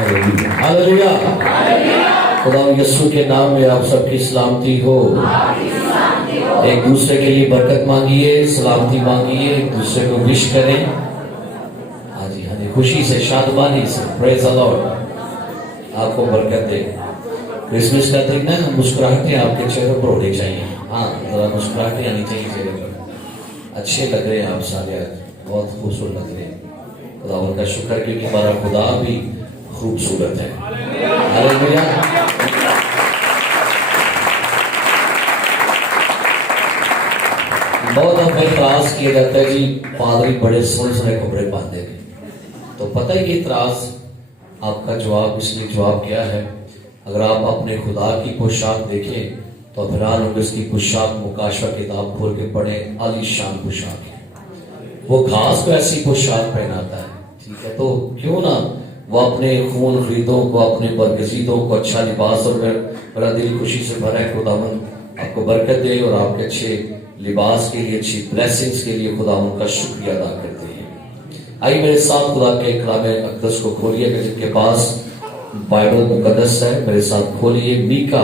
Hallelujah. खुदा यीशु के नाम में आप सबकी सलामती हो। एक दूसरे के लिए बरकत मांगिए, सलामती मांगिए, एक दूसरे को विश करें। हाँ जी, हाँ जी, खुशी से, शादमानी से। Praise the Lord. आपको बरकत दे। क्रिसमस का दिन ना, मुस्कुराहटें आपके चेहरे पर होनी चाहिए। हाँ, जरा मुस्कुराहटें आनी चाहिए चेहरे पर। अच्छे लग रहे हैं आप सारे आज, बहुत खूबसूरत लग रहे हैं। खुदा का शुक्र क्योंकि हमारा खुदा भी खूबसूरत है। हालेलुया। बहुत हमें इतराज किया जाता है जी, पादरी बड़े सोने सोने कपड़े बांधे थे। तो पता ही ये इतराज आपका जवाब, इसलिए जवाब क्या है? अगर आप अपने खुदा की पोशाक देखें तो हैरान होंगे। इसकी पोशाक मुकाशवा किताब खोल के पढ़े, आलीशान पोशाक है। वो घास को ऐसी पोशाक पहनाता है, ठीक है? तो क्यों ना वो अपने खून खरीदों को, अपने बरगजीदों को अच्छा लिबास, और मेरा दिल खुशी से भरा है। खुदावन आपको बरकत दे और आपके अच्छे लिबास के लिए, अच्छी ब्लेसिंग्स के लिए खुदावन का शुक्रिया अदा करते हैं। आइए मेरे साथ खुदा के कलाम अक़दस को खोलिएगा। जिनके पास बाइबल मुकद्दस है मेरे साथ खोलिए। मीका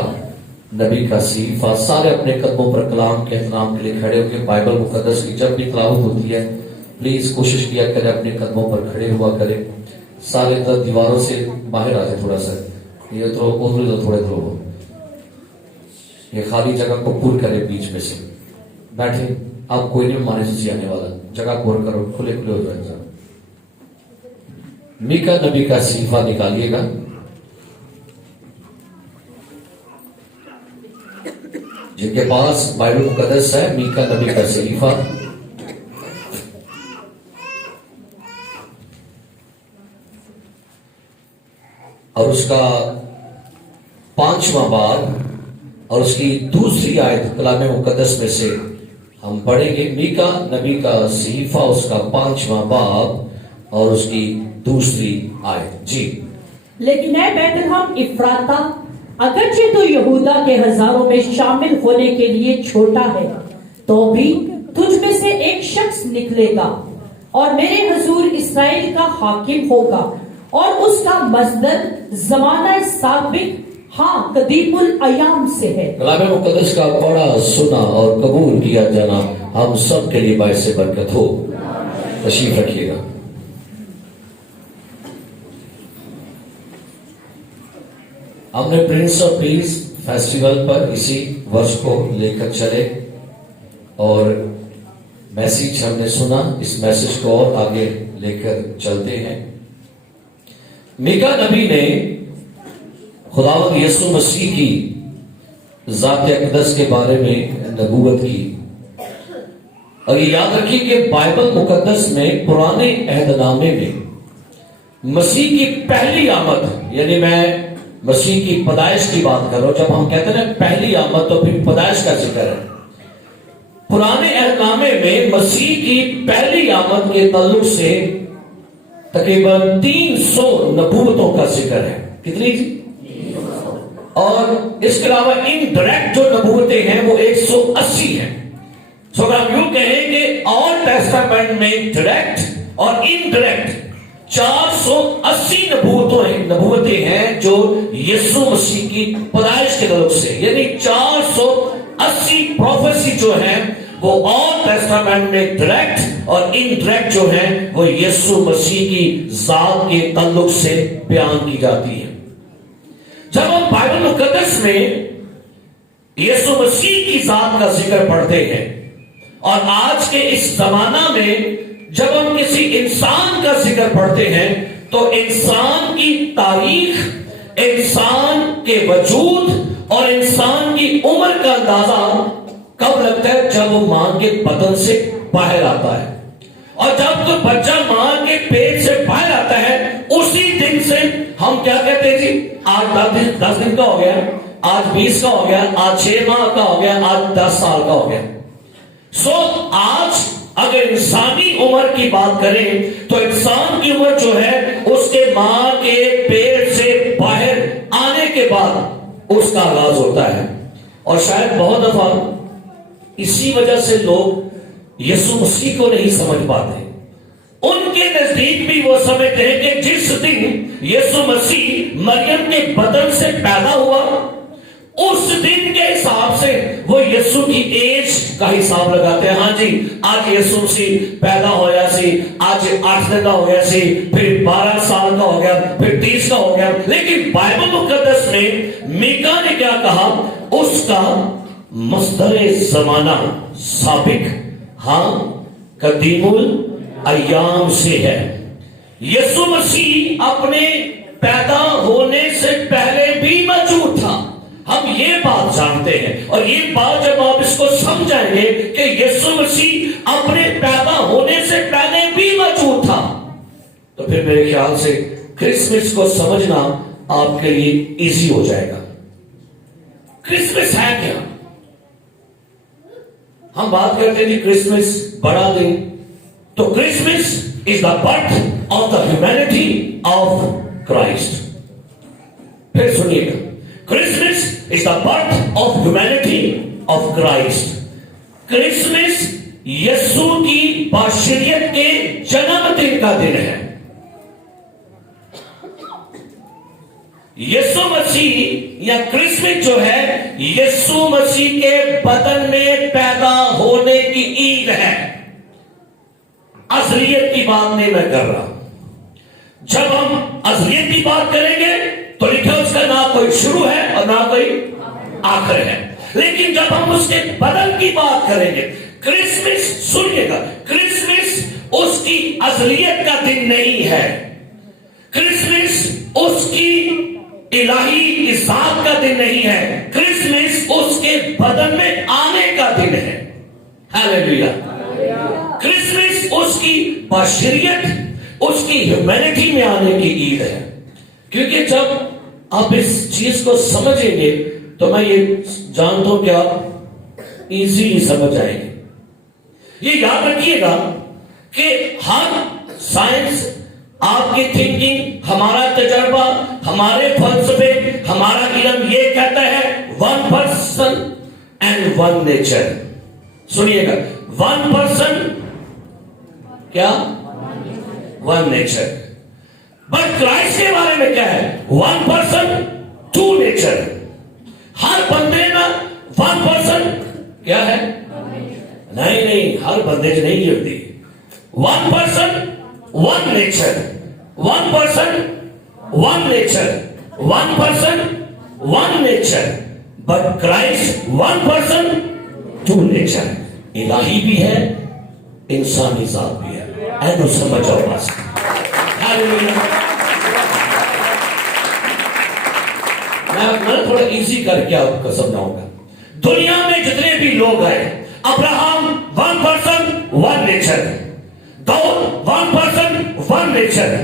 नबी का सीफा। सारे अपने कदमों पर कलाम के एहतराम के लिए खड़े होकर बाइबल मुकद्दस की जब भी तिलावत होती है प्लीज कोशिश किया करें अपने कदमों पर खड़े हुआ करें। सारे दीवारों से बाहर आ जाए, थोड़ा सा ये थोड़े थोड़े ये खाली जगह को पूर करे, बीच में से बैठे। आप कोई नहीं माने से आने वाला, जगह पूर करो, खुले खुले हो जाए। मीका नबी का सीफा निकालिएगा। जिनके पास बाइबल मुकद्दस है, मीका नबी का सीफा। और उसका 5वां बाब और उसकी दूसरी आयत कलाम मुकद्दस में से हम पढ़ेंगे। मीका नबी का सहीफा, उसका 5वां बाब और उसकी दूसरी आयत। जी। लेकिन ऐ बैतलहम इफ्राता, अगरचे तो यहूदा के हजारों में शामिल होने के लिए छोटा है, तो भी तुझ में से एक शख्स निकलेगा और मेरे हुजूर इसराइल का हाकिम होगा, और उसका मजदर ज़माना साबिक, हाँ, कदीमुल अयाम से है। कलाम मुकद्दस का पढ़ा, सुना और कबूल किया जाना हम सब के लिए बायस बरकत हो। तशरीफ रखिएगा। हमने प्रिंस ऑफ पीस फेस्टिवल पर इसी वर्ष को लेकर चले और मैसेज हमने सुना। इस मैसेज को और आगे लेकर चलते हैं। मीका नबी ने खुदावंद यीशु मसीह की ज़ात अक़दस के बारे में नबूवत की। और ये याद रखिए कि बाइबल मुकद्दस में पुराने अहदनामे में मसीह की पहली आमद, यानी मैं मसीह की पैदाइश की बात कर रहा हूं। जब हम कहते हैं पहली आमद तो फिर पैदाइश का जिक्र है। पुराने अहदनामे में मसीह की पहली आमद के ताल्लुक से तकरीबन 300 नबूवतों का जिक्र है। कितनी? और इसके अलावा इनडायरेक्ट जो नबूवतें हैं वो 180 हैं। सो अगर हम यूं कहें कि ऑल टेस्टामेंट में डायरेक्ट और इनडायरेक्ट 480 नबूवतें हैं जो यीशु मसीह की पैदाइश के ताल्लुक से, यानी 480 प्रोफेसी जो है वो ऑल टेस्टामेंट में डायरेक्ट और इनडायरेक्ट जो है वो यीशु मसीह की जात के ताल्लुक से बयान की जाती है। जब हम बाइबल मुकद्दस में यीशु मसीह की जात का जिक्र पढ़ते हैं और आज के इस जमाना में जब हम किसी इंसान का जिक्र पढ़ते हैं तो इंसान की तारीख, इंसान के वजूद और इंसान की उम्र का अंदाजा कब लगता है? जब वो मां के बदन से बाहर आता है। और जब कोई बच्चा मां के पेट से बाहर आता है उसी दिन से हम क्या कहते हैं जी, आज 10 दिन का हो गया, आज 20 का हो गया, आज 6 माह का हो गया, आज 10 साल का हो गया। सो आज अगर इंसानी उम्र की बात करें तो इंसान की उम्र जो है उसके मां के पेट से बाहर आने के बाद उसका आगाज होता है। और शायद बहुत दफा इसी वजह से लोग यीशु मसीह को नहीं समझ पाते। ان کے نزدیک بھی وہ سمجھتے ہیں کہ جس دن یسوع مسیح مریم کے بدن سے پیدا ہوا اس دن کے حساب سے وہ یسوع کی ایج کا حساب لگاتے ہیں. ہاں جی آج یسوع مسیح پیدا ہویا سی, آج 8 دن کا ہو گیا سی, پھر 12 سال کا ہو گیا, پھر 30 کا ہو گیا. لیکن بائبل مقدس میں میکا نے کیا کہا, اس کا مصدر زمانہ سابق ہاں قدیم الایام سے ہے. یسوع مسیح اپنے پیدا ہونے سے پہلے بھی موجود تھا. ہم یہ بات جانتے ہیں, اور یہ بات جب آپ اس کو سمجھائیں گے کہ یسوع مسیح اپنے پیدا ہونے سے پہلے بھی موجود تھا, تو پھر میرے خیال سے کرسمس کو سمجھنا آپ کے لیے ایزی ہو جائے گا. کرسمس ہے کیا؟ ہم بات کرتے ہیں کہ کرسمس بڑا دن, تو Christmas is the birth of the humanity of Christ. پھر سنیے گا, Christmas is the birth of humanity of Christ. Christmas یسوع کی بشریت کے جنم دن کا دن ہے. یسوع مسیح یا کرسمس جو ہے یسوع مسیح کے بدن میں پیدا ہونے کی عید ہے. ازلیت کی بات نہیں میں کر رہا. جب ہم ازلیت کی بات کریں گے تو لکھا اس کا نہ کوئی شروع ہے اور نہ کوئی آخر ہے. لیکن جب ہم اس کے بدن کی بات کریں گے, کرسمس سنیے گا, کرسمس اس کی ازلیت کا دن نہیں ہے. کرسمس اس کی الہی ذات کا دن نہیں ہے. کرسمس اس کے بدن میں آنے کا دن ہے. ہاللیلویا. کرسمس اس کی بشریت, اس کی ہیومینٹی میں آنے کی عید ہے. کیونکہ جب آپ اس چیز کو سمجھیں گے تو میں یہ جانتا ہوں کہ آپ ایزیلی سمجھ جائیں گے. یہ یاد رکھیے گا کہ ہر سائنس, آپ کی تھنکنگ, ہمارا تجربہ, ہمارے فلسفے, ہمارا علم یہ کہتا ہے one person and one nature. سنیے گا, ون پرسن کیا, ون نیچر. بٹ کرائسٹ کے بارے میں کیا ہے, ون پرسن ٹو نیچر. ہر بندے میں ون پرسن کیا ہے, نہیں ہر بندے سے نہیں ہوتی. One person one nature, one person one nature, one person one nature. But Christ one person two nature. الہی بھی ہے, انسانی ذات بھی ہے. اینو سمجھ آؤ بس. میں تھوڑا ایزی کر کے آپ کو سمجھاؤں گا. دنیا میں جتنے بھی لوگ آئے, Abraham one person one nature, داؤد ون پرسن ون نیچر,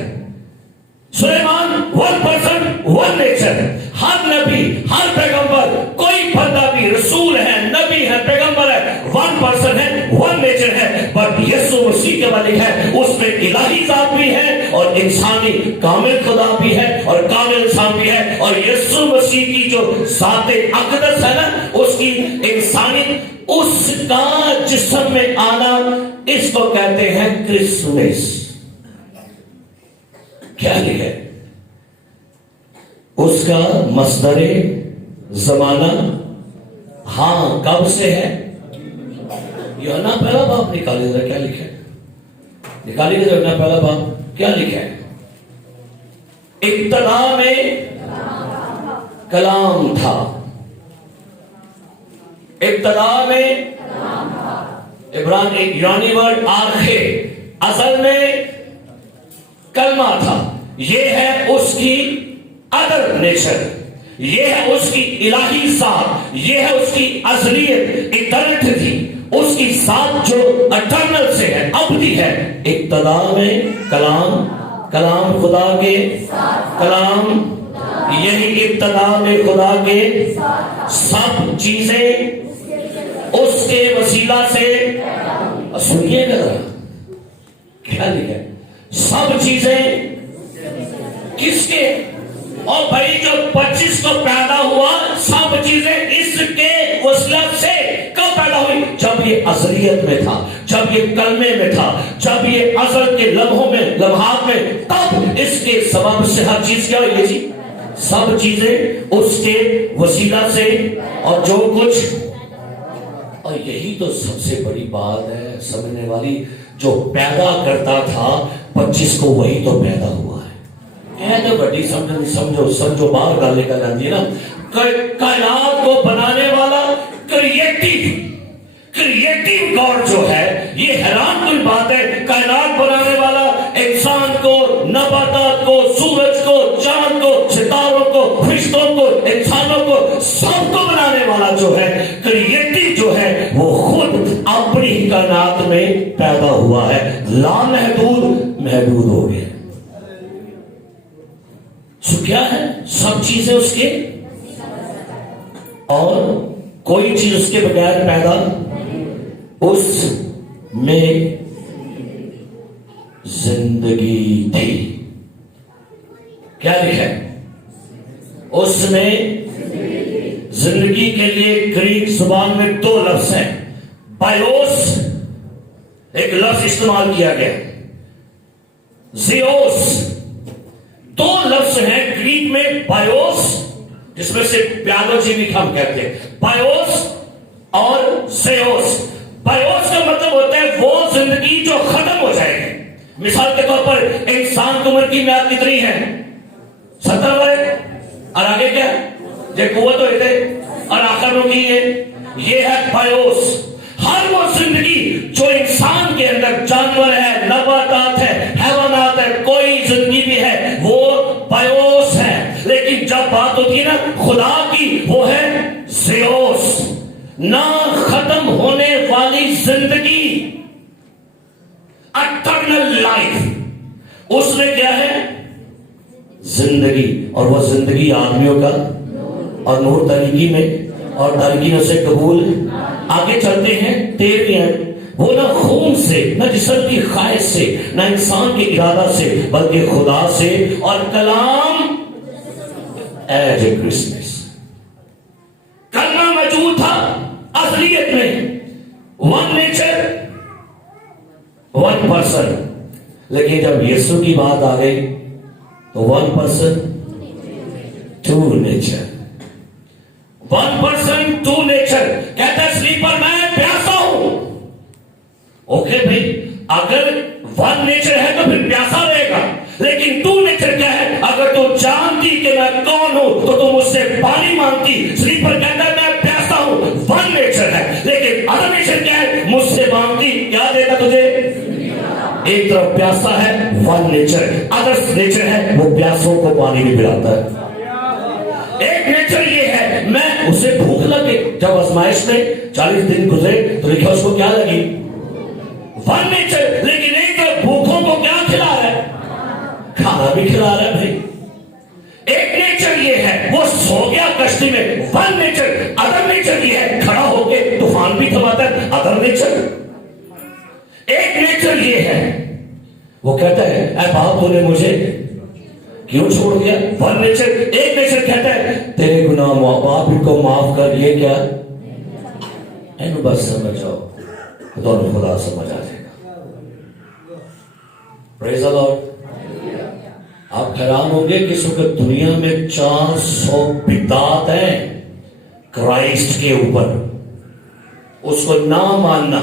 سلیمان ون پرسن ون نیچر. ہر نبی, ہر پیغمبر, کوئی بندہ بھی رسول ہے, نبی ہے, پیغمبر ہے, ون پرسن ہے, ون نیچر ہے. بٹ یسوع مسیح کے بارے ہے, اس میں الہی ذات بھی ہے اور انسانی کامل خدا بھی ہے اور کامل انسان بھی ہے. اور یسوع مسیح کی جو ذات اقدس ہے نا, اس کی انسانی, اس کا جسم میں آنا, اس کو کہتے ہیں کرسمس. کیا ہے اس کا مصدر زمانہ, ہاں کب سے ہے. یوحنا پہلا باب نکالیے ذرا, کیا لکھا ہے, نکالیے گا یوحنا پہلا باب, کیا لکھا ہے. ابتدا میں کلام تھا, ابتدا میں یونانی ورڈ آرخے, اصل میں کلمہ تھا. یہ ہے اس کی ادر نیچر, یہ ہے اس کی الہی ذات, یہ ہے اس کی ازلیت, ایٹرنٹ تھی. اس کی ذات جو اٹرنل سے ہے, ابدی ہے. ابتدا میں کلام, کلام خدا کے, کلام یہی ابتدا میں خدا کے سب چیزیں اس کے وسیلہ سے. سنیے گا کیا لکھا ہے, سب چیزیں کس کے, اور بھائی جو 25 کو پیدا ہوا, سب چیزیں اس کے وسیلہ سے کب پیدا ہوئی, جب یہ ازلیت میں تھا، جب یہ کلمے میں تھا، جب یہ ازل کے لمحات میں، تب اس کے سبب سے ہر چیز کیا ہوئی جی؟ سب چیزیں اس کے وسیلہ سے، اور جو کچھ، اور یہی تو سب سے بڑی بات ہے سمجھنے والی، جو پیدا کرتا تھا 25 کو وہی تو پیدا ہوا ہے۔ کہتے بڑی سمجھو باہر ڈالنے کا جانتی ہے نا، کائنات کو بنانے والا کریٹیو گاڈ جو ہے، یہ حیران کن بات ہے، کائنات بنانے والا، انسان کو، نباتات کو، سورج کو، چاند کو، ستاروں کو، فرشتوں کو، انسانوں کو، سب کو بنانے والا جو ہے، کریٹیو جو ہے، وہ خود اپنی کائنات میں پیدا ہوا ہے، لامحدود محدود ہو گئے۔ سو کیا ہے؟ سب چیزیں اس کے، اور کوئی چیز اس کے بغیر پیدا، اس میں زندگی تھی۔ کیا لکھا ہے؟ اس میں زندگی کے لیے گریک زبان میں 2 لفظ ہیں، بائیوس ایک لفظ استعمال کیا گیا، زیوس 2 لفظ ہیں گریک میں، بائیوس جس میں سے بیالوجی بھی ہم کہتے ہیں، بائیوس اور زیوس۔ بائیوس کا مطلب ہوتا ہے وہ زندگی جو ختم ہو جائے گی۔ مثال کے طور پر انسان کی عمر کی میعاد کتنی ہے؟ 70 برس، اور آگے کیا؟ یہ قوت ہوئے تھے، اور آخر میں کی ہے، یہ ہے بائیوس۔ ہر وہ زندگی جو انسان کے اندر، جانور ہے، نباتات ہے، حیوانات ہے، کوئی زندگی بھی ہے، وہ بائیوس ہے۔ لیکن جب بات ہوتی ہے نا خدا کی، وہ ہے زیوس، نہ ختم ہونے والی زندگی، اٹرنل لائف۔ اس میں کیا ہے؟ زندگی، اور وہ زندگی آدمیوں کا، اور نور تاریکی میں، اور تاریکی میں سے قبول۔ آگے چلتے ہیں 13، وہ نہ خون سے، نہ جسم کی خواہش سے، نہ انسان کے ارادہ سے، بلکہ خدا سے، اور کلام ایز اے کرسمس، کلمہ موجود تھا ازلیت میں، 1 نیچر 1 پرسن۔ لیکن جب یسوع کی بات آ گئی تو 1 پرسن 2 نیچر، 1 پرسن 2 نیچر۔ کہتا ہے سلیپر میں پیاسا ہوں۔ اوکے بھائی، اگر 1 نیچر ہے تو پھر پیاسا رہے گا، لیکن 2 نیچر کیا ہے؟ اگر تو جانتی کہ میں کون ہوں تو تم مجھ سے پانی مانگتی۔ سلیپر کہتا ہے میں پیاسا ہوں، 1 نیچر ہے، لیکن ادر نیچر کیا ہے؟ مجھ سے مانگتی، کیا دے گا تجھے؟ ایک طرف پیاسا ہے 1 نیچر، ادر نیچر ہے وہ پیاسوں کو پانی بھی پلاتا ہے۔ ایک نیچر یہ ہے، میں اسے بھوک لگے، جب آزمائش میں 40 دن گزرے تو لکھا اس کو کیا لگی؟ 1 نیچر۔ لیکن ایک طرف بھوکوں کو کیا کھلا رہا ہے؟ کھانا بھی کھلا رہا ہے بھائی۔ ایک نیچر یہ ہے، وہ سو گیا کشتی میں، 1 نیچر۔ ادر نیچر یہ ہے، کھڑا ہو کے طوفان بھی تھماتا ہے، ادر نیچر۔ ایک نیچر یہ ہے، وہ کہتا ہے اے باپ تو نے مجھے کیوں چھوڑ دیا؟ 1 نیچر۔ ایک نیچر کہتا ہے تیرے گناہ باپ ان کو معاف کر، یہ کیا؟ اینو بس سمجھ جاؤ، دونوں خدا سمجھ آ جائے گا۔ پریز دی لارڈ۔ آپ حیران ہوں گے کہ اس وقت دنیا میں 400 بدعات ہیں کرائسٹ کے اوپر، اس کو نہ ماننا۔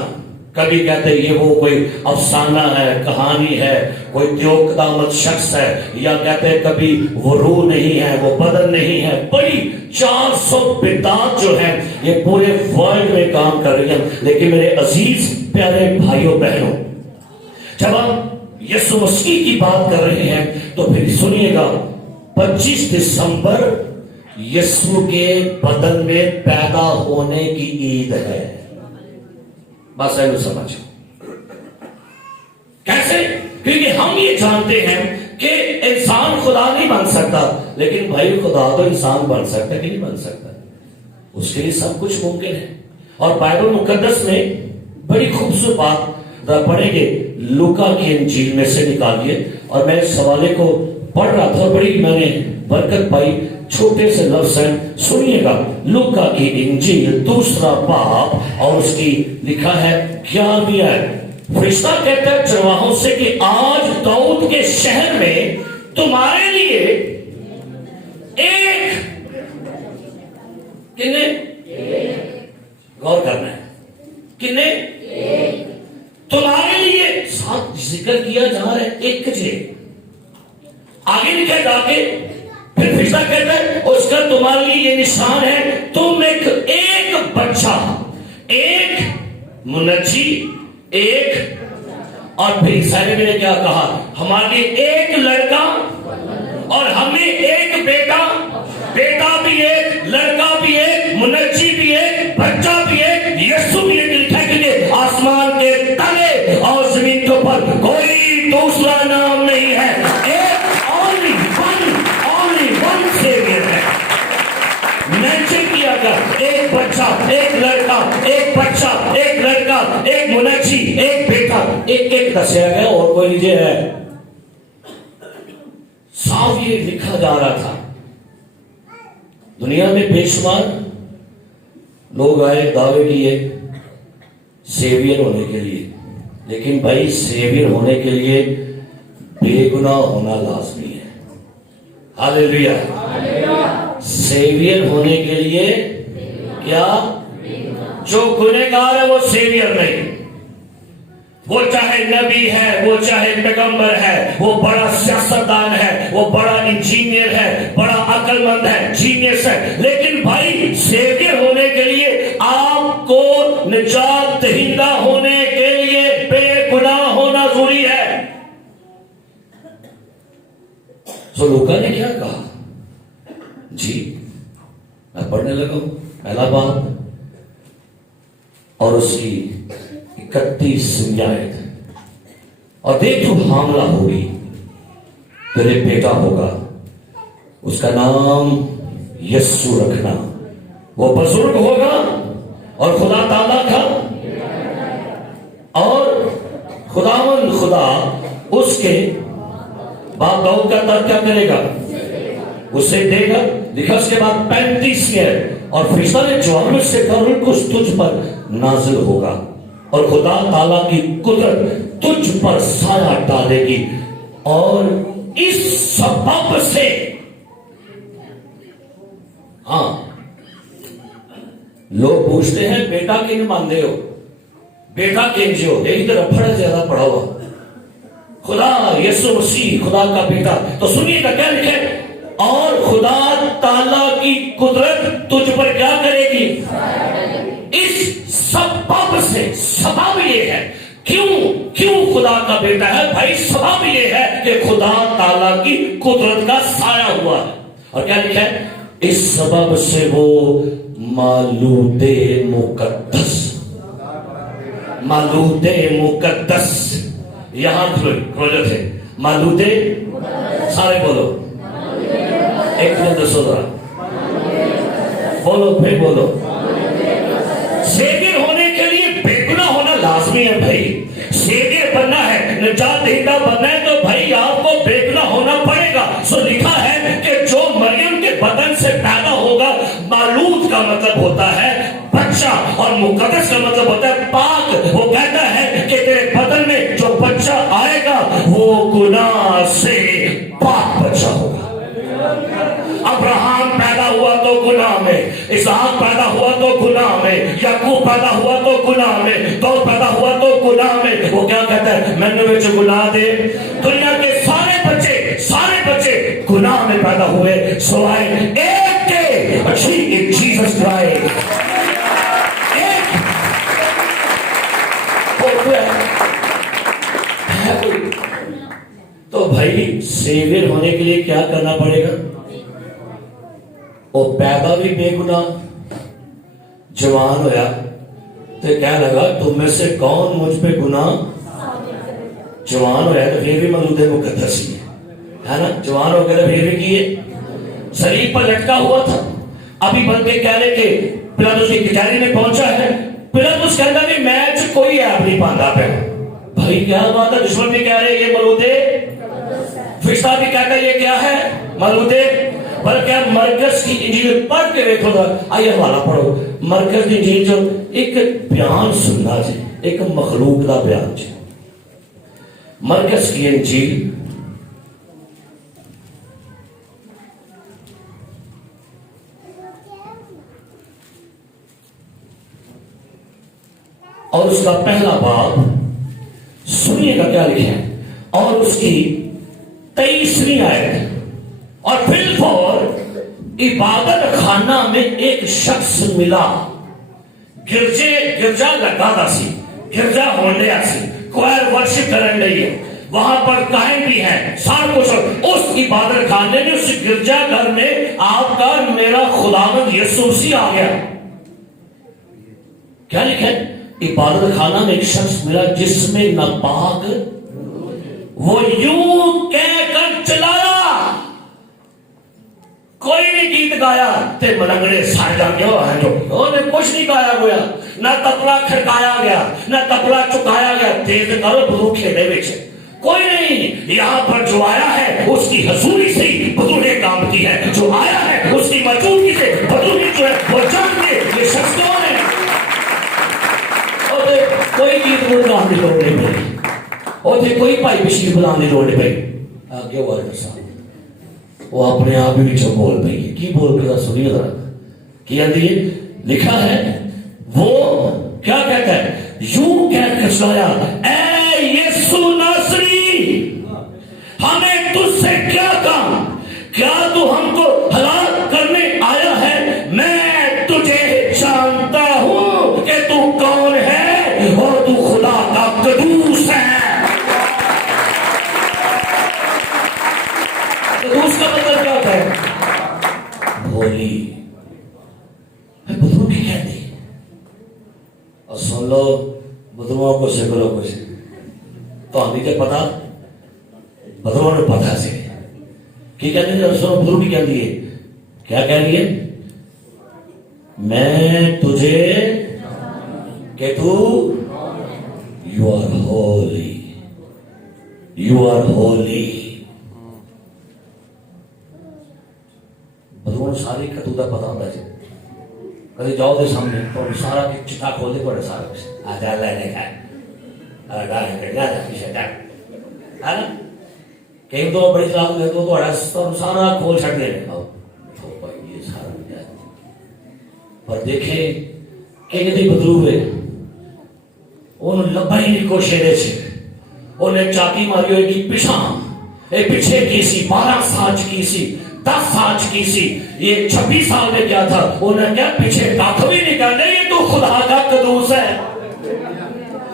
کبھی کہتے یہ وہ کوئی افسانہ ہے، کہانی ہے، کوئی دیوقدامت شخص ہے، یا کہتے کبھی وہ روح نہیں ہے، وہ بدن نہیں ہے۔ بڑی 400 بدعات جو ہیں یہ پورے ورلڈ میں کام کر رہی ہیں۔ لیکن میرے عزیز پیارے بھائیوں بہنوں، جب ہم یسوع مسیح کی بات کر رہے ہیں تو پھر سنیے گا، 25 دسمبر یسوع کے بدن میں پیدا ہونے کی عید ہے۔ بس اینو سمجھو کیسے؟ کیونکہ ہم یہ جانتے ہیں کہ انسان خدا نہیں بن سکتا، لیکن بھائی خدا تو انسان بن سکتا ہے کہ نہیں بن سکتا؟ اس کے لیے سب کچھ ممکن ہے۔ اور بائبل مقدس میں بڑی خوبصورت بات پڑھیں گے، لوکا کی انجیل میں سے نکالیے، اور میں اس حوالے کو पढ़ रहा था, बड़ी मैंने बरकत पाई। छोटे से लफ्ज हैं, सुनिएगा। लूका की इंजील 2 बाब और उसकी लिखा है 11वीं आयत। फरिश्ता कहता है चरवाहों से कि आज दाऊद के शहर में तुम्हारे लिए एक, कितने, गौर करना है, कितने, तुम्हारे लिए साथ जिक्र किया जा रहा है एक जे। आगे लिखा जाके फिर फरिश्ता कहता है उसका तुम्हारे लिए ये निशान है, तुम एक बच्चा, एक मुनज्जी, एक, और फिर ईसाई ने क्या कहा, हमारे लिए एक लड़का और हमें एक बेटा, बेटा भी एक, लड़का भी एक, मुनज्जी भी एक, बच्चा भी एक, यीशु भी एक। लिखा के लिए आसमान के तले और जमीन के ऊपर कोई दूसरा नाम नहीं है, एक only one सेवियर है। मेंशन किया कर, एक बच्चा, एक लड़का, एक बच्चा, एक लड़का, एक मुनज्जी, एक बेटा, एक दसिया गया और कोई नीचे है। साफ ये लिखा जा रहा था। दुनिया में बेशुमार लोग आए, दावे किए सेवियर होने के लिए, लेकिन भाई सेवियर होने के लिए बेगुनाह होना लाजमी है। हालेलुया। सेवियर होने के लिए क्या, जो गुनहगार है वो सेवियर नहीं। वो चाहे नबी है, वो चाहे पैगंबर है, वो बड़ा सियासतदान है, वो बड़ा इंजीनियर है, बड़ा अक्लमंद है, जीनियस है, लेकिन भाई सेवियर होने के लिए आपको निजात दहिंदा होने के लिए बेगुनाह होना जरूरी है। तो लूका ने क्या कहा जी, मैं पढ़ने लगा हूं पहला बाब और उसकी 31वीं आयत। और देख तू हामला होगी, तेरे बेटा होगा, उसका नाम यस्सु रखना, वो बुजुर्ग होगा और खुदा ताला का, और खुदावंद खुदा उसके बाप दाऊद का तर्क क्या करेगा, उसे देगा। लिखा उसके बाद 35 है, और फरिश्ता ने जवाब में से कहा कुछ तुझ पर नाजिल होगा और खुदा ताला की कुदरत तुझ पर साया डालेगी, और इस सबब से, हाँ, लोग पूछते हैं बेटा किन मानते हो, बेटा किन जो, एक तरफ बड़ा ज्यादा पढ़ा हुआ खुदा यीशु मसीह खुदा का बेटा। तो सुनिएगा क्या लिखे, और खुदा ताला की कुदरत तुझ पर क्या करेगी, इस सबब से। सबब ये है, क्यों खुदा का बेटा है भाई, सबब ये है कि खुदा ताला की कुदरत का साया हुआ है। और क्या लिखा है, इस सबब से वो मालूदे मुकद्दस, मालूदे मुकद्दस, यहां खोलो थे, मालूदे, सारे बोलो, एक मिनट दसो जरा, बोलो फिर बोलो। सेवियर होने के लिए बेगुनाह होना लाजमी है भाई। सेवियर बनना है, निजात दहिंदा बनना है तो भाई आपको बेगुनाह होना पड़ेगा। सो लिखा है कि जो मरियम के बदन से पैदा होगा, मालूद का मतलब होता है बच्चा और मुकद्दस का मतलब होता है पाक। वो कहता है कि तेरे बदन में जो बच्चा आएगा वो गुनाह से पाक बच्चा होगा। अब्राहम पैदा हुआ तो गुनाह में, इसहाक पैदा हुआ तो गुनाह में, याकूब पैदा हुआ तो गुनाह में, दाऊद पैदा हुआ तो गुनाह में। वो क्या कहता है, मैंने विच गुनाह दे। दुनिया के सारे बच्चे गुनाह में पैदा हुए, सिवाय एक के, जीसस क्राइस्ट। तो भाई सेवियर होने के लिए क्या करना पड़ेगा, वो पैदा भी बेगुनाह, जवान होया तो क्या लगा तुम में से कौन मुझ पे गुनाह, जवान होया तो फिर भी मलूदे मुकद्दस ही है ना, जवान हो गया तो फिर भी किए, शरीर पर लटका हुआ था, अभी बन के कह रहे के पिलातुस की कचहरी में पहुंचा है। पिलातुस कहता भी मैच कोई ऐप नहीं पाता पे। भाई क्या बात है, दुश्मन भी कह रहे ये मलूदे, फरिश्ता भी कहता है ये क्या मौजूद है। बल्कि मरकज की इंजील पढ़ के देखो तो आइए हवाला पढ़ो। मरकज की इंजील जो एक बयान सुनना जी, एक मखलूक का बयान जी। मरकज की इंजील और उसका पहला बाब सुनिएगा क्या लिखा है, और उसकी 23वीं आयत। और फिर इबादत खाना में एक शख्स मिला, गिरजा लगा था सी, गिरजा होने सी, क्वायर वर्शिप करने रही है, वहां पर कायम भी है सारा कुछ। उस इबादत खाने में, उस गिरजा घर में आपका मेरा खुदावंद यीशु मसीह आ गया। क्या लिखा है? इबादत खाना में एक शख्स मिला जिसमें नापाक, वो यूं कहकर चलाया, कोई नहीं गीत गाया ते मलंगड़े साजा क्यों है जो उन्हें कुछ नहीं गाया गया, ना तबला खड़काया गया, ना तबला चुकाया गया। तेज करो बदू खेले बेचे, कोई नहीं। यहाँ पर जो आया है उसकी हजूरी से ही बदू ने काम की है, जो आया है उसकी मौजूदगी से बदू ने जो है वो जान के ये शख्स कौन है। कोई गीत बुलाने की लोड़ नहीं पड़ी, और कोई भाई बिशरी बुलाने की लोड़ नहीं पड़ी। आगे वर्ग साहब वो अपने आप ही जो बोल पई है, की बोल पई सुनिए जरा। क्या दिए लिखा है, वो क्या कहता है, यूं कहकर सुनाया, ऐ यीशु नासरी, हमें तुझसे क्या काम, क्या तू हमको हलाक करने आया है? मैं तुझे जानता हूं कि तू कौन है, और तू खुदा का कदूस है। कदूस का मतलब क्या होता है? भोली। बुजुर्ग की कहती, और सुन लो बुजुर्गों को से करो कुछ तो हमें क्या पता, बुजुर्गों ने पता से की कहती है। सुनो बुजुर्ग की कहती है, क्या कह रही है? मैं तुझे कि तू you are holy, you are holy. बदून सारी कतूदा पता होता है। कभी जाओ दे सामने तो सारा चिट्ठा खोल दे पड़े सारा कुछ आजा लेने का है ना। कहीं तो बड़ी लाभ ले तो सारा खोल छट दे ये सारा पर देखे कि बदलू हुए लब्भा ही नहीं कोशिश उन्हें चाकी मारी होगी पिछा पीछे की सी 12 साल की सी 10 साल की सी, ये 26 साल में क्या था, उन्हें क्या पीछे कख भी नहीं करने, ये तो खुदा का कदूस है।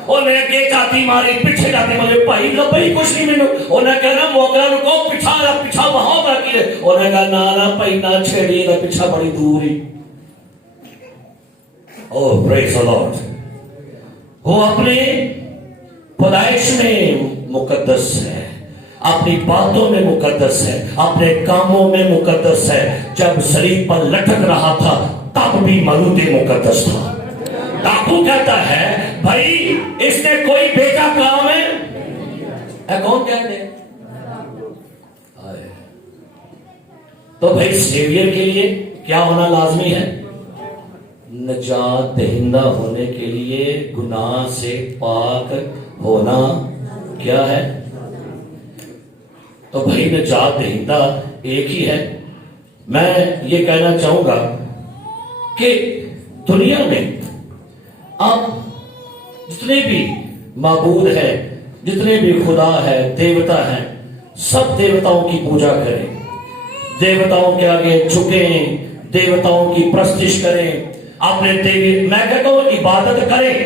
उन्हें के जाती मारी पीछे जाती मारे भाई लब्भा ही कुछ नहीं मिलो। उन्हें कहना मोगरा को पिछा वहां बाकी है। उन्हें कहा ना भाई ना छेड़िएगा, पिछा बड़ी दूर ही। ओह प्रेज़ द लॉर्ड। वो अपने पैदाइश में मुकद्दस है, अपनी बातों में मुकद्दस है, अपने कामों में मुकद्दस है। जब शरीर पर लटक रहा था तब भी मौजूद मुकद्दस था। डाकू कहता है भाई इसने कोई बेटा काम है कौन कहते हैं? तो भाई सेवियर के लिए क्या होना लाजमी है? नजात दहिंदा होने के लिए गुनाह से पाक होना क्या है? तो भाई नजात दहिंदा एक ही है। मैं ये कहना चाहूंगा कि दुनिया में अब जितने भी माबूद है, जितने भी खुदा है, देवता है, सब देवताओं की पूजा करें, देवताओं के आगे झुकें, देवताओं की प्रस्तिश करें, अपने देवी मैं कहता हूं इबादत करें,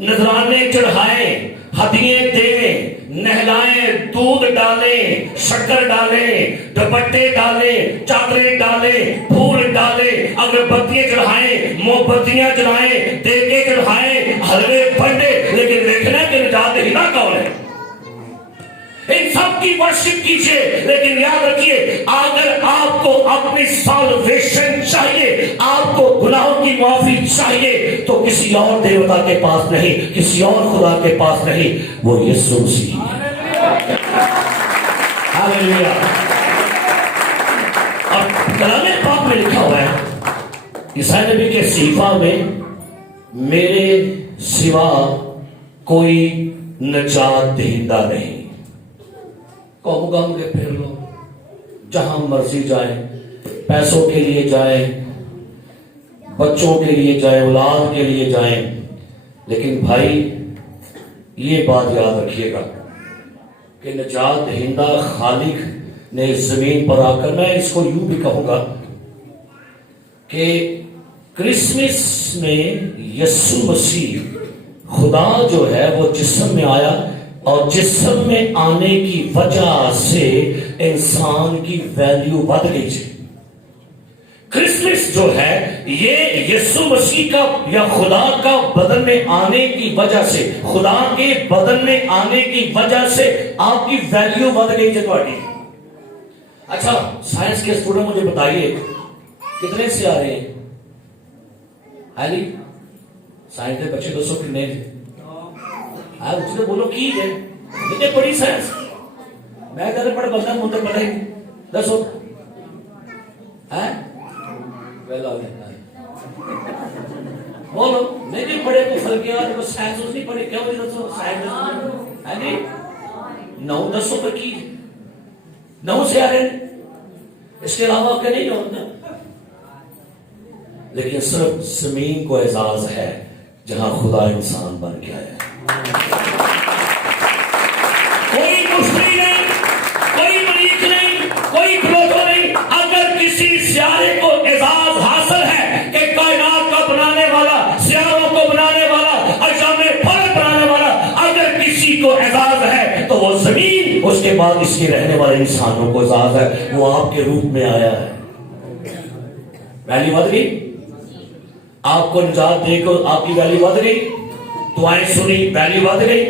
नजराने चढ़ाएं, हदिये दें, नहलाएं, दूध डालें, शक्कर डालें, दुपट्टे डालें, चादरें डालें, फूल डालें, अगरबत्तियां चढ़ाएं, मोमबत्तियां जलाएं, देगे चढ़ाएं, हलवे बंटे, लेकिन देखना कि निजात हिना कौन है? इन सब की वर्शिप कीजिए, लेकिन याद रखिए अगर आपको अपनी सॉल्वेशन चाहिए, आपको गुनाहों की माफी चाहिए, तो किसी और देवता के पास नहीं, किसी और खुदा के पास नहीं, वो यीशु मसीह है। हालेलुया। कलाम पाक में लिखा हुआ है ईसाई नबी के सीफा में, मेरे सिवा कोई नजात दहिंदा नहीं। कौम गम के फिर लो, जहां मर्जी जाए, पैसों के लिए जाए, बच्चों के लिए जाए, औलाद के लिए जाए, लेकिन भाई ये बात याद रखिएगा कि नजात दहिंदा खालिक ने जमीन पर आकर, मैं इसको यूं भी कहूंगा कि क्रिसमस में यीशु मसीह खुदा जो है वो जिस्म में आया, और जिस्म में आने की वजह से इंसान की वैल्यू बढ़ गई है। क्रिसमस जो है ये यीशु मसीह का या खुदा का बदन में आने की वजह से, खुदा के बदन में आने की वजह से आपकी वैल्यू बढ़ गई है तुम्हारी। अच्छा, साइंस के स्टूडेंट मुझे बताइए कितने से आ रहे हैं? हाली साइंस के बच्चे 200 कितने आप उसने बोलो की है इतने बड़ी साइंस, मैं कहते पढ़ बंदा मुझे पता ही दसो है बोलो नहीं पढ़े तो फल के बाद साइंस नहीं पढ़े क्या होती दसो साइंस है नहीं 9-10 पर की 9 से आ रहे, इसके अलावा क्या नहीं होता। लेकिन सिर्फ जमीन को एजाज है जहां खुदा इंसान बन के आया। कोई मुश्किल नहीं, कोई मरीज नहीं, कोई प्रोटो नहीं। अगर किसी सियारे को एजाज हासिल है कि कायनात का बनाने वाला, सियारों को बनाने वाला, अजम फलक बनाने वाला, अगर किसी को एजाज है तो वो जमीन, उसके बाद इसके रहने वाले इंसानों को एजाज है, वो आपके रूप में आया है। वैल्यू बढ़ गई, आपको निजात देकर आपकी वैल्यू बढ़ गई, दुआएं सुनी वैल्यू बढ़ गई,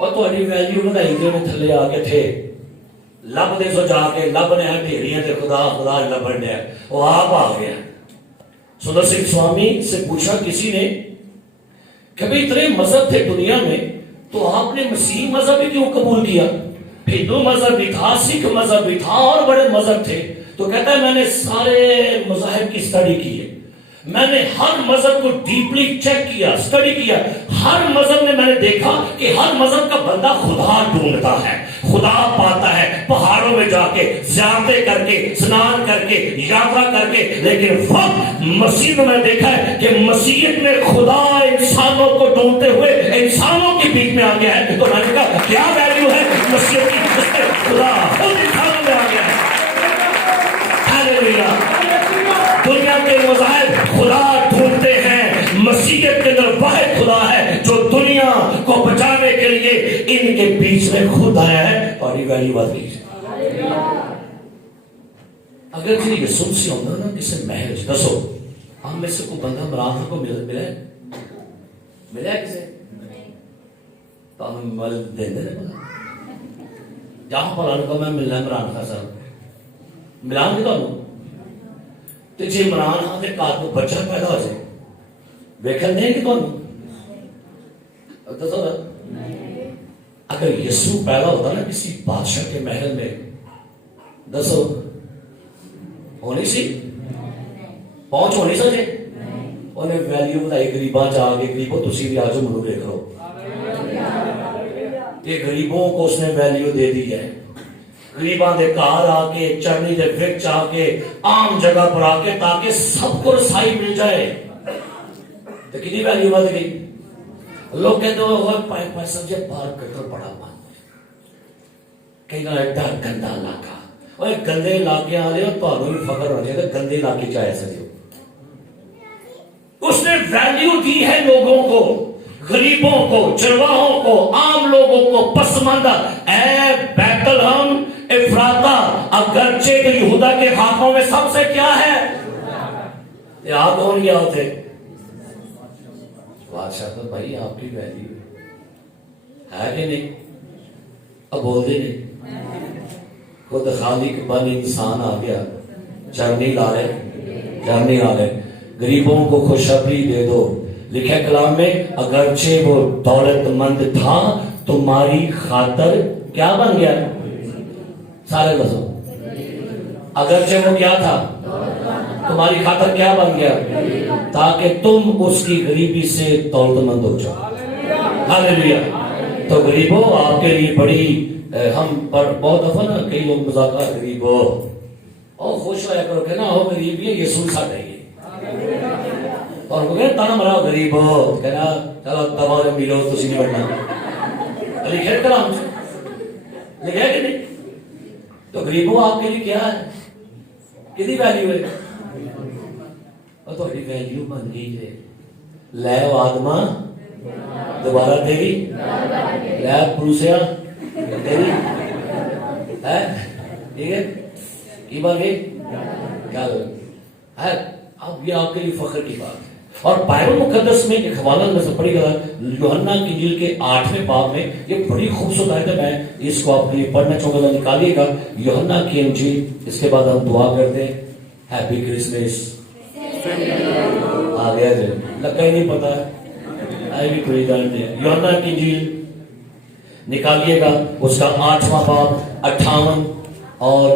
और तुम्हारी वैल्यू बढ़ाई जो थले आके थे लब दे सो जाके लब ने ढेरियां ते खुदा खुदा लबन ने वो आप आ गया। सुंदर सिंह स्वामी से पूछा किसी ने कि भाई इतने मजहब थे दुनिया में, तो आपने मसीह मजहब ही क्यों कबूल किया? हिंदू मजहब भी था, सिख मजहब भी था, और बड़े मजहब थे। तो कहता है मैंने सारे मजहब की स्टडी की है, मैंने हर मजहब को डीपली चेक किया, स्टडी किया। हर मजहब में मैंने देखा कि हर मजहब का बंदा खुदा ढूंढता है, खुदा पाता है, पहाड़ों में जाके ज़ियारतें करके, स्नान करके, यात्रा करके। लेकिन वक्त मसीह में मैंने देखा है कि मसीहत में खुदा इंसानों को ढूंढते हुए इंसानों के बीच में आ गया है। तो मैंने कहा क्या वैल्यू है मसीहत की, जिसमें खुदा खुद इंसानों में आ गया है। हालेलुया। दुनिया के मज़ाहिब खुदा ढूंढते हैं, मसीहत के अंदर वाहिद खुदा है जो दुनिया को बचाने के लिए इनके बीच में खुद आया है, और ये वैल्यू बढ़ गई। अगर किसी के सुन से होता ना किसी महल दसो हम में से कोई बंदा मराठा को मिले किसे तो हम मल देंगे जहां पर को मैं मिलना इमरान खान साहब मिलान के तो जे इमरान खान के घर को बच्चा पैदा हो जाए वेखन देंगे दसो अगर यीशु पैदा होता ना किसी बादशाह के महल में दसो होनी सी पहुंच होनी सके उन्हें वैल्यू बताई गरीबा जाके गरीबों तुसी भी आज मनु देख लो ये गरीबों को उसने वैल्यू दे दी है। गरीबों के घर आके चरनी के विच आके आम जगह पर आके ताकि सबको रसाई मिल जाए तो कितनी वैल्यू बढ़ गई। लोग कहते पैसा जे बाहर कटर बड़ा मन कई एडा गंदा इलाका और गंदे इलाके वाले तो भी फकर होना चाहिए गंदे इलाके च आए सके। उसने वैल्यू दी है लोगों को, गरीबों को, चरवाहों को, आम लोगों को पसमानदा। ऐ बैतलहम इफ्राता अगरचे के यहूदा के हाथों में सबसे क्या है याद कौन गया होते बादशाह तो भाई आपकी वैल्यू है कि नहीं अब बोलते नहीं खुद खालिक बन इंसान आ गया चरनी ला रहे गरीबों को खुशखबरी दे दो। लिखे कलाम में अगरचे वो दौलतमंद था तुम्हारी खातर क्या बन गया सारे बसो अगरचे वो क्या था تمہاری خاطر کیا بن گیا؟ تاکہ تم اس کی غریبی سے دولت مند ہو جاؤ. ہاللیلویا. تو غریبوں آپ کے لیے بڑی ہم پر بہت دفعہ نا کئی لوگ مذاکرات غریبوں اور خوش ہوا کرو کہ نا ہو غریب یہ یسوع ساڈا ہی ہے. اور وہ کہنا تانا مرا غریبوں کہنا چلو دوا ملو تسی نہیں بننا لکھے کلام لکھا کہ نہیں. تو غریبوں آپ کے لیے کیا ہے؟ کتنی ویلیو ہے؟ اور تھوڑی ویلیو بن گئی ہے. لے آدما دوبارہ تیری لے پروسیا تیری ہے ٹھیک ہے کی بات ہے کیا ہے. اب یہ آپ کے لیے فخر کی بات ہے. اور بائبل مقدس میں ایک حوالہ میں سے پڑھی گا یوحنا کی انجیل کے 8ویں باب میں. یہ بڑی خوبصورت آیت ہے. میں اس کو آپ کے لیے پڑھنا چاہوں گا. نکالیے گا یوحنا کی انجیل. اس کے بعد ہم دعا کرتے ہیں. ہیپی کرسمس آ گیا جی لگا ہی نہیں پتا ہے بھی کوئی جانتے ہیں. یوحنا کی انجیل نکالیے گا اس کا 8واں باب 58 اور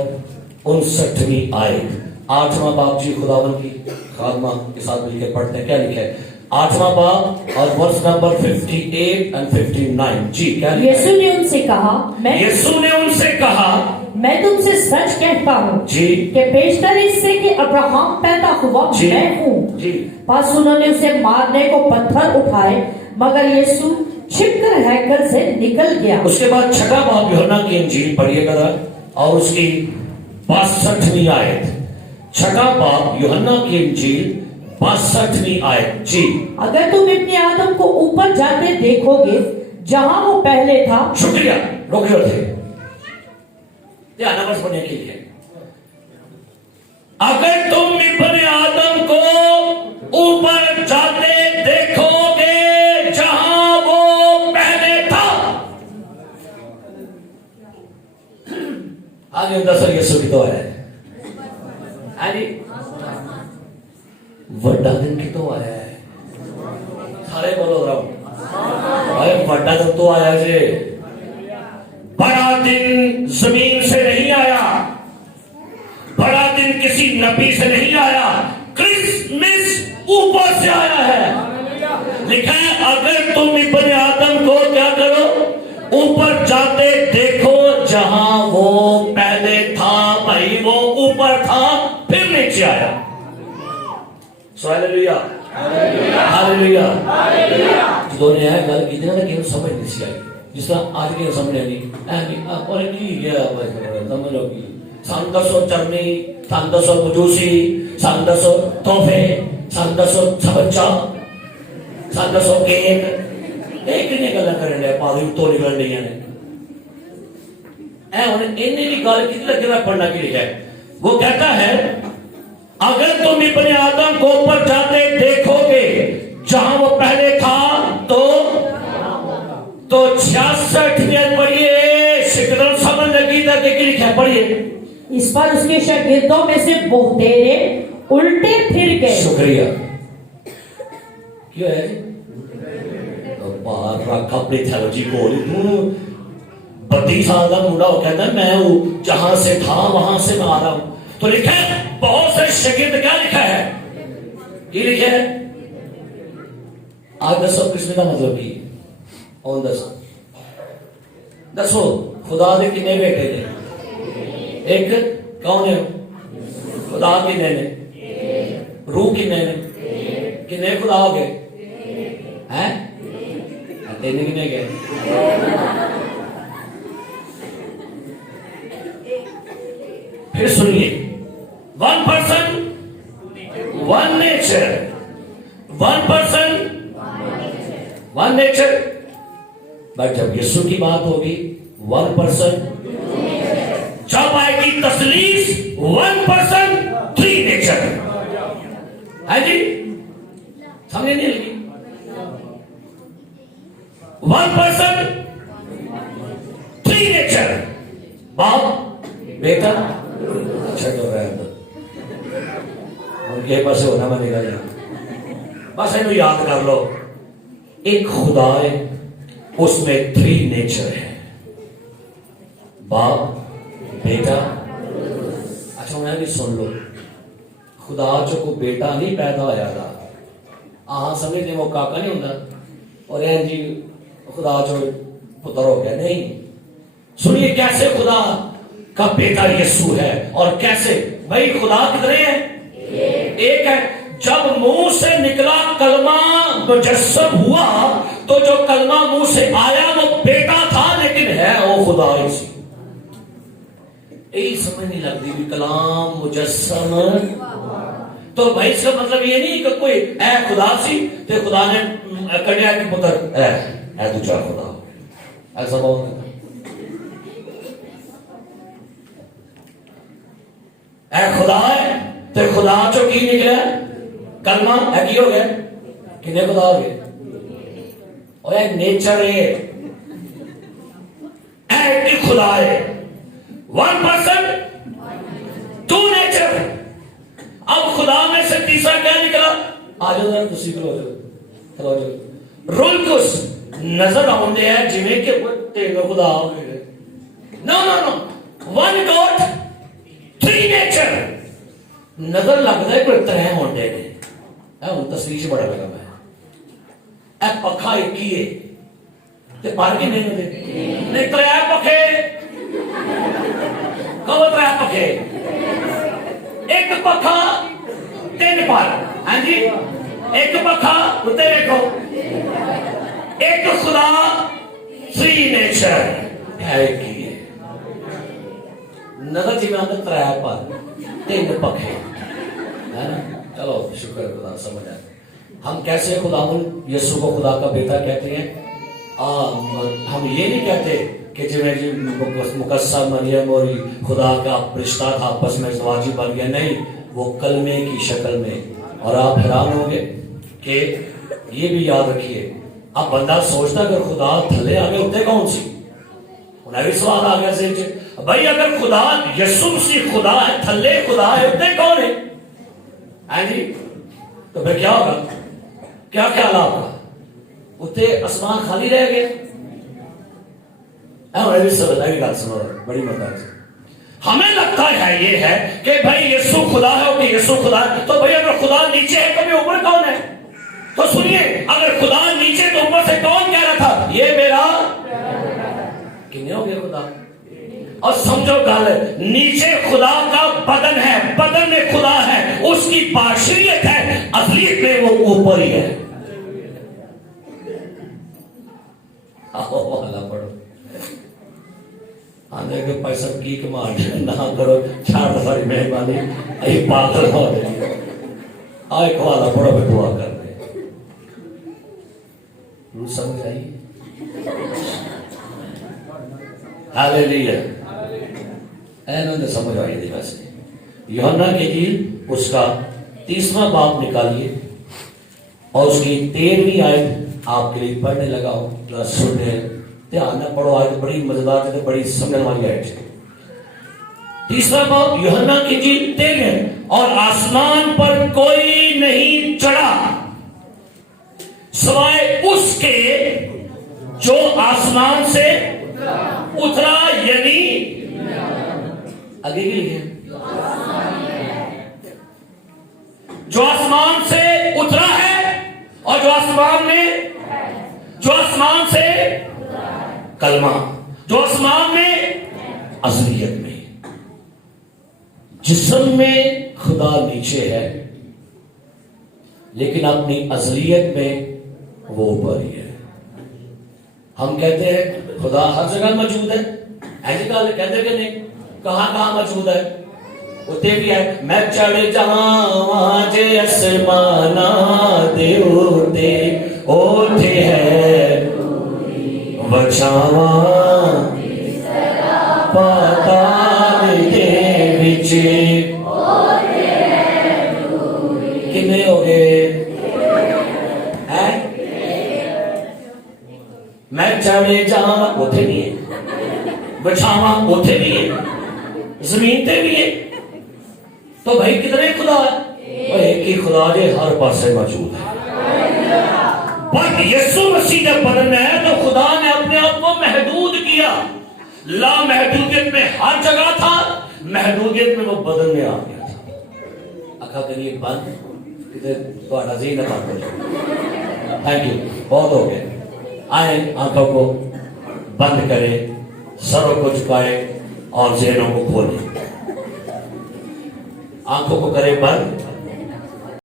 59ویں آیت. 8واں باب جی خداوند کی خادمہ کے ساتھ مل کے پڑھتے ہیں. کیا لکھا ہے 8واں باب اور ورس نمبر 58 and 59 جی کیا لکھا ہے؟ یسوع نے ان سے کہا میں تم سے سچ کہتا ہوں جی کہ بیشتر اس سے کہ ابراہم پیدا ہوا جی میں ہوں. جی پس انہوں نے اسے مارنے کو پتھر اٹھائے مگر یسوع چھپ کر ہیکل سے نکل گیا. اس کے بعد 6واں باب یوحنا کی انجیل پڑھیے گا اور اس کی 62ویں آیت. 6واں باب یوحنا کی انجیل 62ویں آیت جی. اگر تم ابن آدم کو اوپر جاتے دیکھو گے جہاں وہ پہلے تھا. شکریہ رک جو تھے نمبر پڑھنے کے لیے. اگر تم ابن آدم کو اوپر جاتے دیکھو گے جہاں وہ پہلے تھا. آگے اندر سر یسوع کی دعا ہے وڈا دن کی تو آیا ہے. سارے بولو رہا وڈا دن تو آیا جی. بڑا دن زمین سے نہیں آیا. بڑا دن کسی نبی سے نہیں آیا. کرسمس اوپر سے آیا ہے. لکھا ہے اگر تم ابن آدم کو کیا کرو اوپر جاتے دیکھو جہاں وہ پہلے تھا. بھائی وہ اوپر تھا پھر نیچے آیا. ہاللیلویا ہاللیلویا. جو نے ہے گل کی تھی نا کہ سمجھ نہیں سی آئی. جس طرح آج کے سمجھے نہیں اور کی گیا سمجھو کی سان دسو چرنی سان دسو مجوسی سان دسو تحفے سان دسو سبچا سان دسو کیک ایک نے گلا کرن لے پاوی تو نکل رہی ہیں اے انہیں بھی گل کی لگے میں پڑھنا کی لکھا ہے. وہ کہتا ہے اگر تم ابن آدم کو اوپر جاتے دیکھو گے جہاں وہ پہلے تھا تو 66 پڑھیے شکرن سمجھ لگی تھا کہ لکھا پڑھیے. اس پر اس کے شاگردوں میں سے بہتیرے الٹے پھر گئے. شکریہ. کیوں ہے باہر رکھ اپنی تھیولوجی کو 32 سال کا منڈا وہ کہتا ہے میں جہاں سے تھا وہاں سے میں آ رہا ہوں. تو لکھا ہے بہت سے شاگرد کیا لکھا ہے یہ لکھا ہے آج دسو کس کا مطلب کی اور دسو خدا دے کنے بیٹے نے ایک کون ہے خدا کنے نے روح کنے نے کنے خدا ہو گئے ہیں تین کنے گئے پھر سنیے one person one nature one person one nature. But جب یسوع کی بات ہوگی ون پرسن جب آئے گی تسلیس ون پرسن تھری نیچر ہے جی سمجھے نہیں لگی. ون پرسن تھری نیچر باپ بیٹا اچھا کر رہا ہے ان کے پاس ہونا میں نکل جائے بس انہوں یاد کر لو ایک خدا ہے اس میں 3 نیچر ہے باپ بیٹا. اچھا انہیں بھی سن لو خدا چ کو بیٹا نہیں پیدا ہویا تھا آہاں سمجھتے وہ کاکا نہیں ہوتا اور جی خدا چ پتر ہو گیا نہیں. سنیے کیسے خدا کا بیٹا یسوع ہے اور کیسے بھائی خدا کتنے ہیں ایک ہے. جب منہ سے نکلا کلمہ مجسم ہوا تو جو کلمہ منہ سے آیا وہ بیٹا تھا لیکن ہے وہ خدا ہی سی. یہی سمجھ نہیں لگتی بھی کلام مجسم تو بھائی اس کا مطلب یہ نہیں کہ کوئی اے خدا سی تو خدا نے کڑیا کہ پتر اے دوجا خدا ایسا بہت اے خدا ہے تو خدا چو کی نکلا کلمہ ہے کی ہو گیا کنے خدا ہو گیا اور اے نیچر ہے اے خدا ہے ون پرسن ٹو نیچر. اب خدا میں سے تیسرا کیا نکلا آ جاؤ ذرا تسی کھلو جاؤ رول کس نظر آؤندے ہیں جویں کہ تینوں خدا ہو گئے. نو نو نو ون گاڈ تھری نیچر نظر لگتا ہے کوئی ترے ہوندے نے ہن تصویر سے بڑا لگا میں اے پکھا ایک ہی ہے تے پر کے نہیں ہوندے نہیں ترے پکھے کہو ترے پکھے ایک پکھا تین پر ہاں جی ایک پکھا اتنے دیکھو ایک خدا تھری نیچر ہے کی ہے نظر جی میں اندر ترے پر تین پکھے ہے نا. چلو شکر خدا سمجھ آئے. ہم کیسے خدا یسوع کو خدا کا بیٹا کہتے ہیں. ہم یہ نہیں کہتے کہ جی مقدسہ مریم اور خدا کا رشتہ تھا آپس میں زواجی بن گیا نہیں وہ کلمے کی شکل میں. اور آپ حیران ہوں گے کہ یہ بھی یاد رکھیے اب بندہ سوچتا اگر خدا تھلے آگے ہوتے کون سی انہیں بھی سوال آ گیا سے بھائی اگر خدا یسوع مسیح خدا ہے تھلے خدا ہے ہوتے کون ہے جی تو پھر کیا ہوگا کیا خیال آپ کا اتنے آسمان خالی رہ گئے. بڑی مدد ہمیں لگتا ہے یہ ہے کہ بھائی یسوع خدا ہے اور یسوع خدا ہے تو بھائی اگر خدا نیچے ہے تو اوپر کون ہے. تو سنیے اگر خدا نیچے تو اوپر سے کون کہہ رہا تھا یہ میرا کتنے ہو گیا خدا. اور سمجھو گل نیچے خدا کا بدن ہے بدن میں خدا ہے اس کی باشریت ہے اصلیت میں وہ اوپر ہی ہے. پڑھو آنے کے پیسہ کی کمان نہ کرو چھاڑ ساری مہربانی ای پاگل ہو رہی آئے کوالا پڑھو میں دعا کر رہے روح سمجھ آئی ہاللیلویا اینوں نے سمجھ آئی دی ویسے. یوحنا کی انجیل اس کا 30واں باب نکالیے اور اس کی 13ویں آیت آپ کے لیے پڑھنے لگا ہوں ذرا سنیں دھیان نہ پڑھو آیت بڑی مزیدار ہے بڑی سمجھنے والی آیت ہے. 30واں باب یوحنا کی انجیل 13 اور آسمان پر کوئی نہیں چڑھا سوائے اس کے جو آسمان سے اترا یعنی آگے کے لیے جو آسمان سے اترا ہے اور جو آسمان سے کلمہ جو آسمان میں اصلیت میں جسم میں خدا نیچے ہے لیکن اپنی اصلیت میں وہ اوپر ہی ہے. ہم کہتے ہیں خدا ہر جگہ موجود ہے ایسی گل کہتے کہ نہیں کہاں کہاں موجود ہے اتنے بھی ہے میں چڑھ جاواں جے اسماناں دے اوتے اوتھے ہے بچاواں پاتال دے وچ کنے ہو گئے میں چڑھ جاواں اوتھے نہیں ہے بچھاواں اوتھے نہیں ہے زمین تے بھی ہے. تو بھائی کتنے خدا ہے وہ ایک ہی خدا جو ہر پاسے موجود ہے. پر یسوع مسیح جب بدن میں ہے تو خدا نے اپنے آپ کو محدود کیا. لا محدودیت میں ہر جگہ تھا محدودیت میں وہ بدن میں آ گیا تھا. आंखों के लिए बंद कितने तो नजीर न बंद हो जाए। थैंक यू, बहुत हो गया। आए आंखों को बंद करें, सरों को झुकाएं और ज़हनों को खोलें। आंखों को करें बंद,